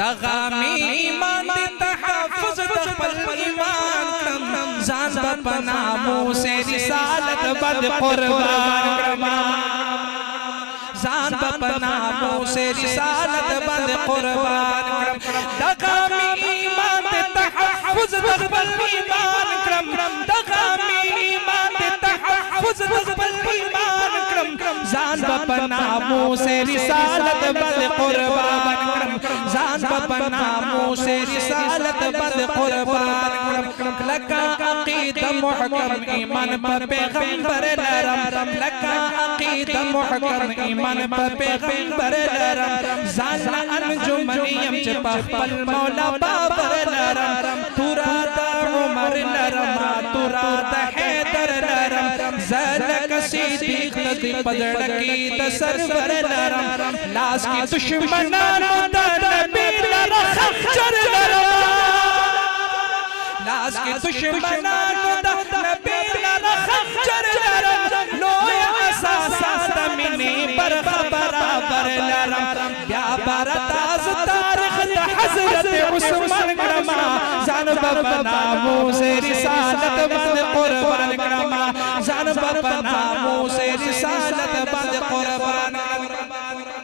दगामी ईमान तहफ़्फ़ुज़ तख़्पल ईमान कम जान बपना मुँह से रिसालत बद क़ुरबान करमा जान बपना मुँह से रिसालत बद क़ुरबान करमा दगामी ईमान तहफ़्फ़ुज़ तख़्पल ईमान कम दगामी ईमान तहफ़्फ़ुज़ तख़्पल ईमान कम जान बपना मुँह से रिसालत बद क़ुरबान जान बपना मुँह से रिसालत बद क़ुरबान लका अक़ीदा मुहकम ईमान पर पैगंबर नरम लका अक़ीदा मुहकम ईमान पर पैगंबर नरम जान अंजुमनियम च पल मौला बाबर नरम तुरादा उमर नरम तुरादा हैदर नरम ज़लक सिद्दीक़ नदी पदड़की सरवर नरम लाश की दुश्मनान नबी लरा खंजर नरम लाश की दुश्मनान नबी लरा खंजर नरम लोया असासा तमिनी पर बराबर नरम या बरताज तारीख़ हज़रत उस्मान करमा जान बपना मुँह से रिसालत बद क़ुरबान करमा जान बपना मुँह से रिसालत